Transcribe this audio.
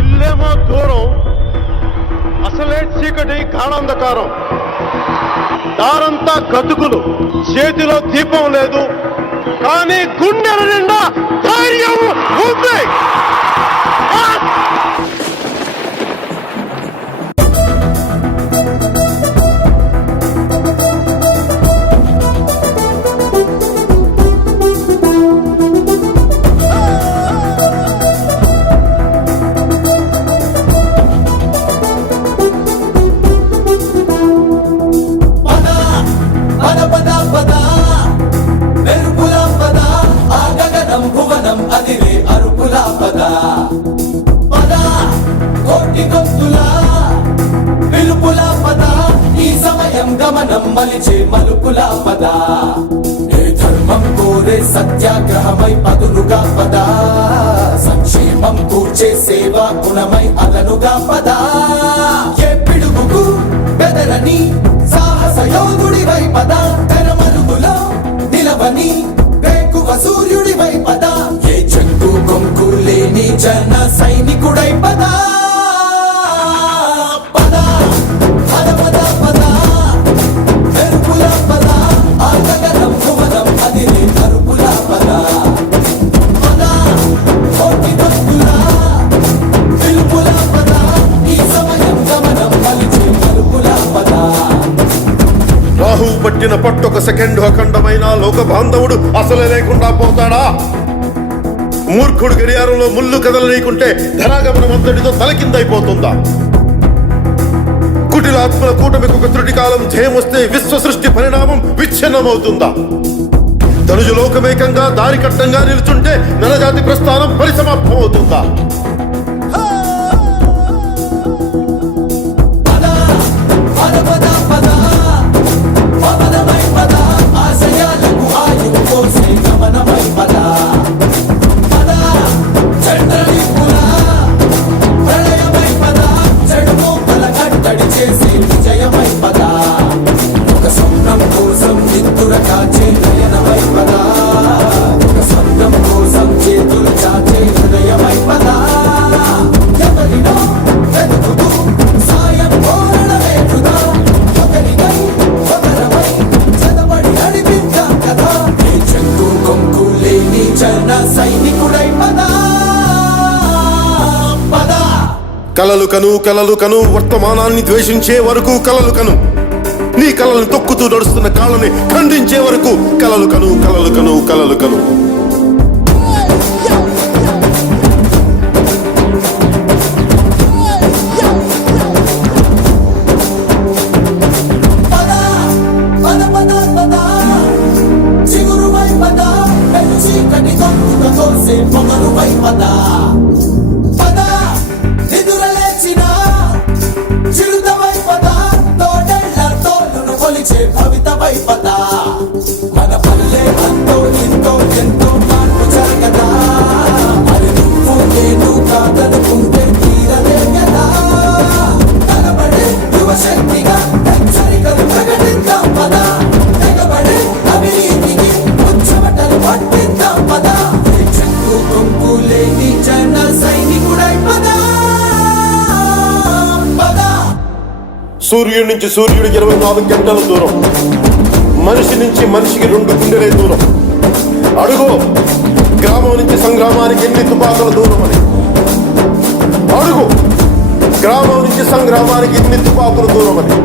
ఇల్లేమో దూరం, అసలే చీకటి గాఢాంధకారం, దారంతా గతుకులు, చేతిలో దీపం లేదు, కానీ గుండెల నిండా ధైర్యం ఉంది. గమనం మలిచే మలుపుల పద, ఏ ధర్మం కోరే సత్యాగ్రహమై పదులుగా పద, సంక్షేమం కూర్చే సేవా గుణమై అదనుగా పద, ఏ పిడుగుకు బెదరని సాహస యోధుడివై పద, తెరమరుగులో నిలవని వేకువ సూర్యుడివై పద, ఏ చెక్కు కొంకు లేని జన సైనికుడై పద. రాహు పట్టిన పట్టొక సెకండ్ అఖండమైన లోక బాంధవుడు అసలే లేకుండా పోతాడా? మూర్ఖుడు గడియారంలో ముళ్ళు కదలనీకుంటే ధనాగమనం అంతటితో తలకిందైపోతుందా? కుటిలాత్మల కూటమికి ఒక త్రుటి కాలం జయమొస్తే విశ్వ సృష్టి పరిణామం విచ్ఛిన్నమవుతుందా? ధనుజు లోకమేకంగా దారి కట్టంగా నిలుచుంటే నరజాతి ప్రస్థానం పరిసమాప్తం అవుతుందా? కలలు కను కలలు కను, వర్తమానాన్ని ద్వేషించే వరకు కలలు కను, నీ కలలను తొక్కుతూ నడుస్తున్న కాళ్ళని ఖండించే వరకు కలలు కను కలలు కను కలలు కను. మన పల్లె అంతో ఎంతో ఎంతో మార్పు జరగదా, మరి నువ్వు నేను కాదనుకుంటే తీరలే కదా. తలబడే యువశక్తిగా హెచ్చరికలు ప్రకటిద్దాం పద, తెగబడే అవినీతికి ఉచ్చమటలు పట్టిద్దాం పద, చెక్కు కొంపు లేని జన సైనికుడై పద. సూర్యుడి నుంచి సూర్యుడికి 24 గంటల దూరం, మనిషి నుంచి మనిషికి 2 గుండెలే దూరం. అడుగు గ్రామం నుంచి సంగ్రామానికి ఎన్ని తుపాకుల దూరం అని. అడుగు గ్రామం నుంచి సంగ్రామానికి ఎన్ని తుపాకుల దూరం అని.